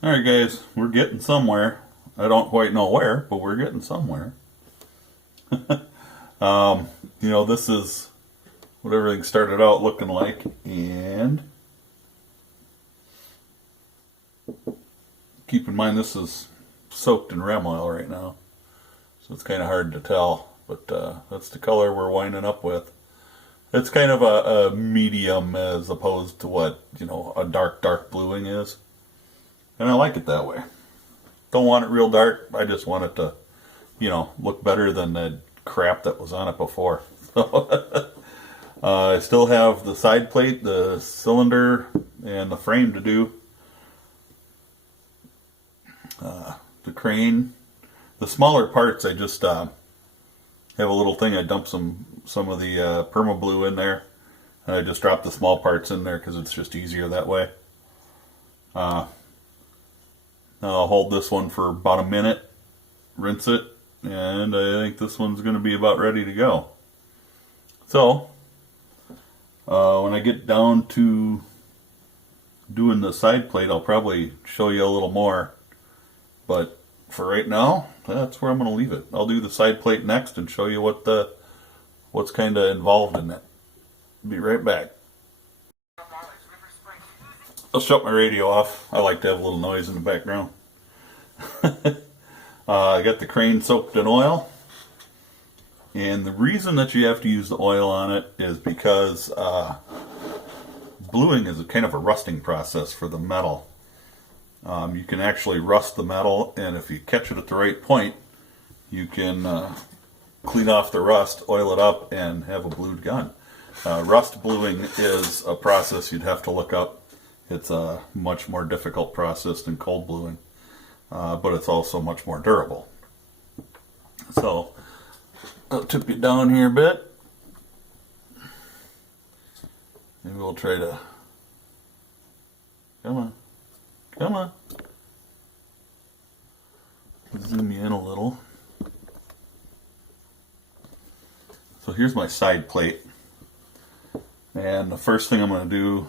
Alright guys, we're getting somewhere. I don't quite know where, but we're getting somewhere. This is what everything started out looking like, and keep in mind this is soaked in ram oil right now, so it's kind of hard to tell, but that's the color we're winding up with. It's kind of a medium as opposed to what, a dark bluing is. And I like it that way. Don't want it real dark. I just want it to, look better than the crap that was on it before. So I still have the side plate, the cylinder, and the frame to do. The crane. The smaller parts, I just have a little thing. I dump some of the perma blue in there, and I just drop the small parts in there because it's just easier that way. I'll hold this one for about a minute, rinse it, and I think this one's going to be about ready to go. So, when I get down to doing the side plate, I'll probably show you a little more. But for right now, that's where I'm going to leave it. I'll do the side plate next and show you what's kind of involved in it. Be right back. I'll shut my radio off. I like to have a little noise in the background. I got the crane soaked in oil. And the reason that you have to use the oil on it is because bluing is a kind of a rusting process for the metal. You can actually rust the metal, and if you catch it at the right point, you can clean off the rust, oil it up, and have a blued gun. Rust bluing is a process you'd have to look up. It's a much more difficult process than cold bluing, but it's also much more durable. So I'll tip you down here a bit. Maybe we'll try to, come on, zoom you in a little. So here's my side plate, and the first thing I'm going to do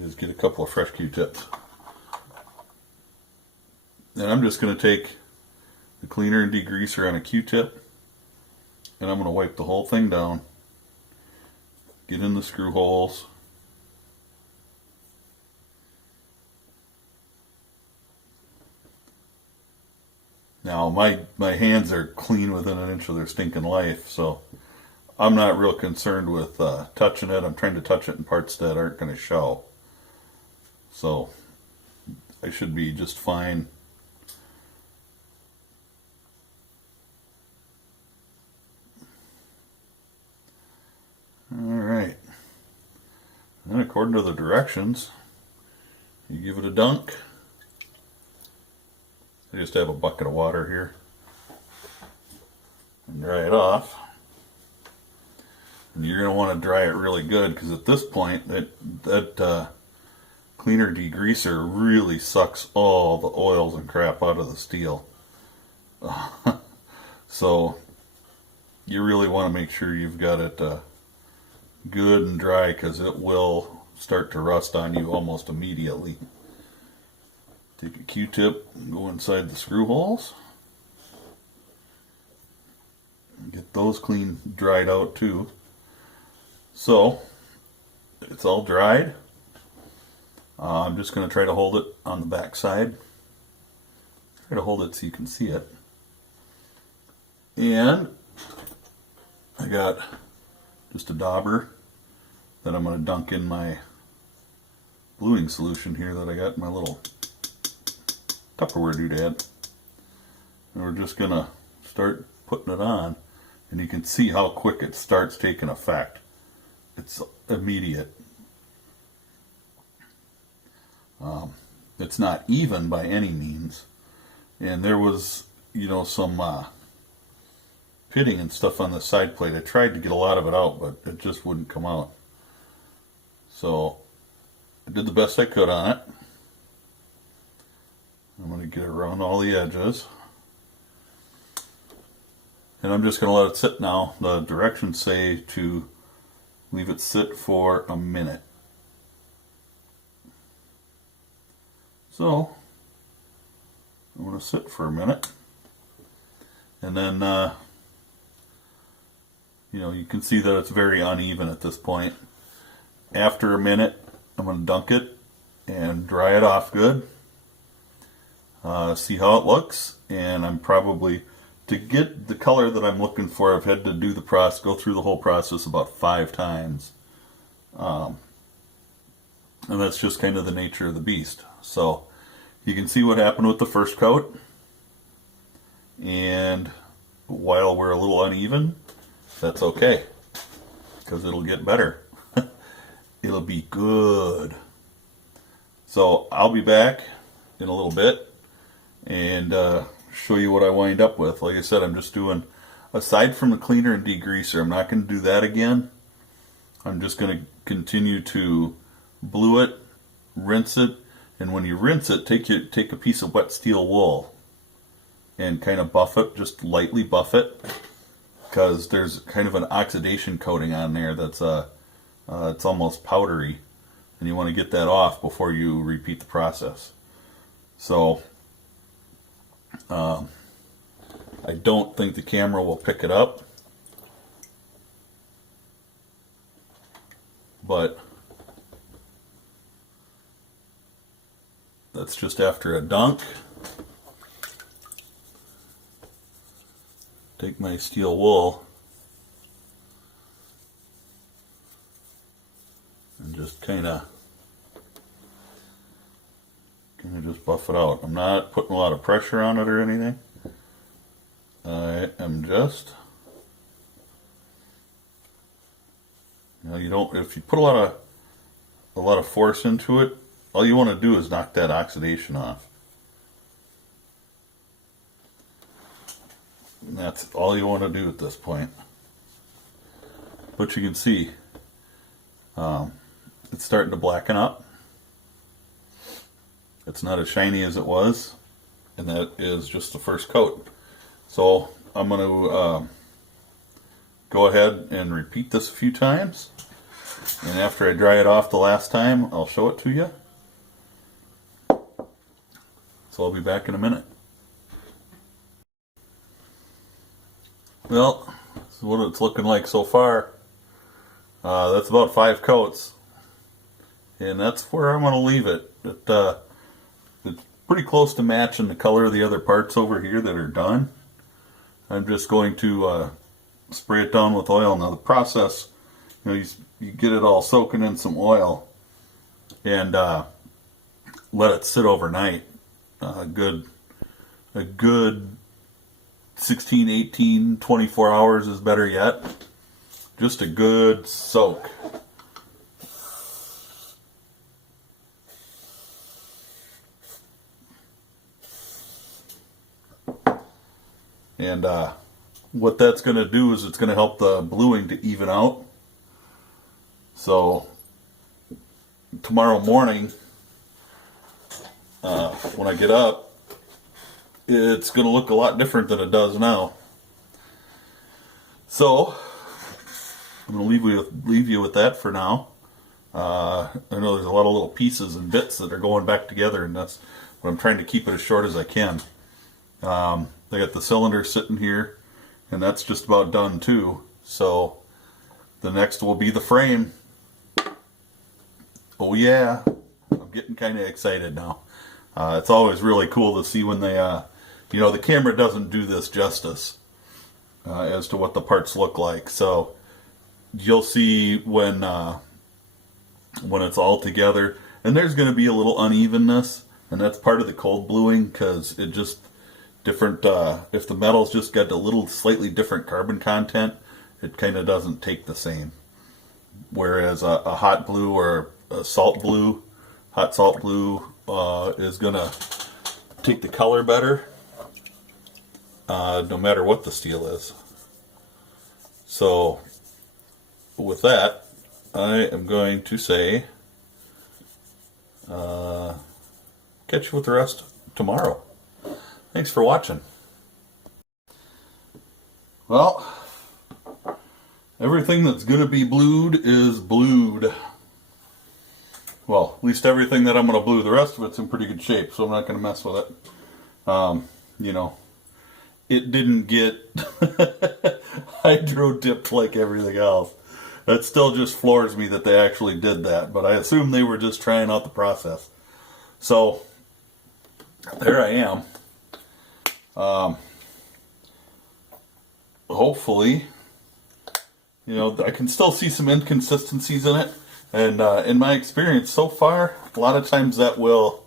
is get a couple of fresh Q-tips. And I'm just going to take the cleaner and degreaser on a Q-tip, and I'm going to wipe the whole thing down, get in the screw holes, now my hands are clean within an inch of their stinking life, so I'm not real concerned with touching it. I'm trying to touch it in parts that aren't going to show. So I should be just fine. Alright. And according to the directions, you give it a dunk. I just have a bucket of water here. And dry it off. And you're going to want to dry it really good, because at this point that cleaner degreaser really sucks all the oils and crap out of the steel. So you really want to make sure you've got it good and dry, because it will start to rust on you almost immediately. Take a Q-tip and go inside the screw holes. Get those clean dried out too. So it's all dried. I'm just going to try to hold it on the back side. Try to hold it so you can see it. And I got just a dauber that I'm going to dunk in my bluing solution here that I got in my little Tupperware doodad. And we're just going to start putting it on, and you can see how quick it starts taking effect. It's immediate. It's not even by any means, and there was some pitting and stuff on the side plate. I tried to get a lot of it out, but it just wouldn't come out. So I did the best I could on it. I'm going to get around all the edges, and I'm just going to let it sit now. The directions say to leave it sit for a minute. So I'm going to sit for a minute, and then you know, you can see that it's very uneven at this point. After a minute, I'm going to dunk it and dry it off good. See how it looks, and I'm probably, to get the color that I'm looking for, I've had to do the process, go through the whole process about 5 times. And that's just kind of the nature of the beast. So you can see what happened with the first coat, and while we're a little uneven, that's okay, because it'll get better. It'll be good. So I'll be back in a little bit and show you what I wind up with. Like I said, I'm just doing, aside from the cleaner and degreaser, I'm not going to do that again. I'm just going to continue to blue it, rinse it, and when you rinse it, take a piece of wet steel wool and kind of buff it, just lightly buff it, because there's kind of an oxidation coating on there that's it's almost powdery, and you want to get that off before you repeat the process. So I don't think the camera will pick it up, but that's just after a dunk. Take my steel wool and just kind of just buff it out. I'm not putting a lot of pressure on it or anything. I am just, you know, you don't, if you put a lot of force into it, all you want to do is knock that oxidation off. And that's all you want to do at this point. But you can see it's starting to blacken up. It's not as shiny as it was, and that is just the first coat. So I'm going to go ahead and repeat this a few times, and after I dry it off the last time, I'll show it to you. So I'll be back in a minute. Well, this is what it's looking like so far. That's about 5 coats, and that's where I'm going to leave it. It's pretty close to matching the color of the other parts over here that are done. I'm just going to spray it down with oil. Now the process, you know, you get it all soaking in some oil and let it sit overnight. A good 16, 18, 24 hours is better yet. Just a good soak. And what that's going to do is it's going to help the bluing to even out. So tomorrow morning, when I get up, it's going to look a lot different than it does now. So I'm going to leave you with that for now. I know there's a lot of little pieces and bits that are going back together, and that's what I'm trying to keep it as short as I can. I got the cylinder sitting here, and that's just about done too. So the next will be the frame. Oh yeah, I'm getting kind of excited now. It's always really cool to see when they, you know, the camera doesn't do this justice as to what the parts look like. So you'll see when it's all together, and there's going to be a little unevenness, and that's part of the cold bluing, because it just different. If the metal's just got a little slightly different carbon content, it kind of doesn't take the same. Whereas a hot blue or a salt blue, hot salt blue is going to take the color better, no matter what the steel is. So with that, I am going to say catch you with the rest tomorrow. Thanks for watching. Well, everything that's going to be blued is blued. well, at least everything that I'm going to blue. The rest of it's in pretty good shape, so I'm not going to mess with it. You know, it didn't get hydro dipped like everything else. That still just floors me that they actually did that, but I assume they were just trying out the process. So there I am. Hopefully, you know, I can still see some inconsistencies in it, and in my experience so far, a lot of times that will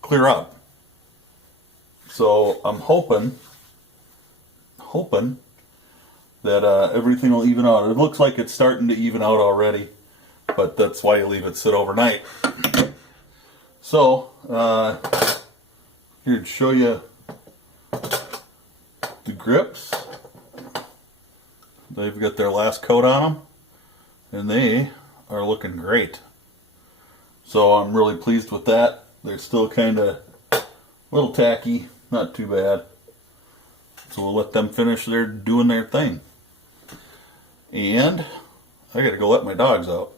clear up. So I'm hoping that everything will even out. It looks like it's starting to even out already, but that's why you leave it sit overnight. So here to show you the grips. They've got their last coat on them, and they are looking great. So I'm really pleased with that. They're still kind of a little tacky, not too bad. So we'll let them finish doing their thing. And I gotta go let my dogs out.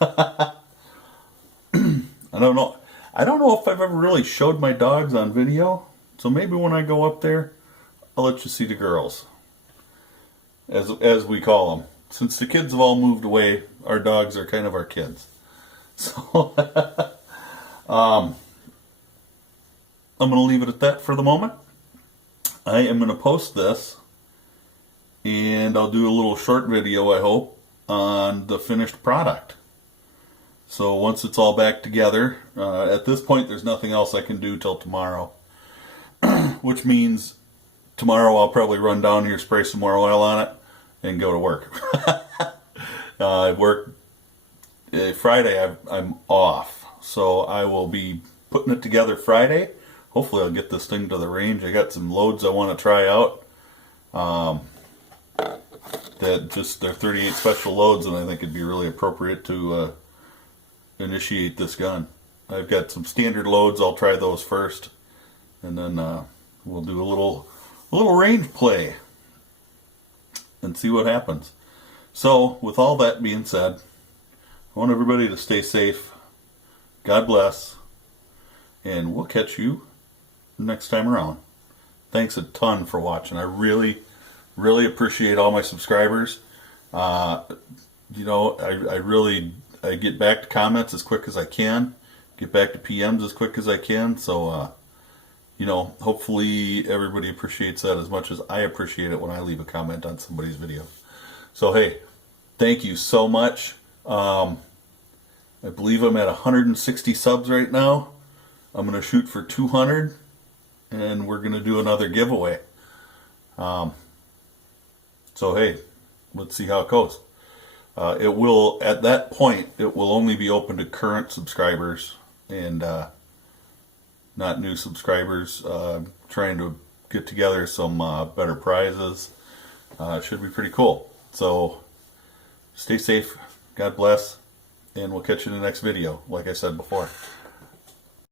I don't know if I've ever really showed my dogs on video. So maybe when I go up there, I'll let you see the girls, as we call them. Since the kids have all moved away, our dogs are kind of our kids. So I'm going to leave it at that for the moment. I am going to post this, and I'll do a little short video, I hope, on the finished product. So once it's all back together, at this point there's nothing else I can do till tomorrow. Which means tomorrow I'll probably run down here, spray some more oil on it, and go to work. I work Friday. I'm off, so I will be putting it together Friday. Hopefully I'll get this thing to the range. I got some loads I want to try out. That just they're 38 special loads, and I think it'd be really appropriate to initiate this gun. I've got some standard loads. I'll try those first, and then we'll do a little range play and see what happens. So with all that being said, I want everybody to stay safe. God bless, and we'll catch you next time around. Thanks a ton for watching. I really appreciate all my subscribers. You know, I get back to comments as quick as I can, get back to PMs as quick as I can. So you know, hopefully everybody appreciates that as much as I appreciate it when I leave a comment on somebody's video. So hey, thank you so much. I believe I'm at 160 subs right now. I'm going to shoot for 200, and we're going to do another giveaway. So hey, let's see how it goes. It will, at that point, it will only be open to current subscribers and not new subscribers. Trying to get together some better prizes. Should be pretty cool. So stay safe, God bless, and we'll catch you in the next video, like I said before.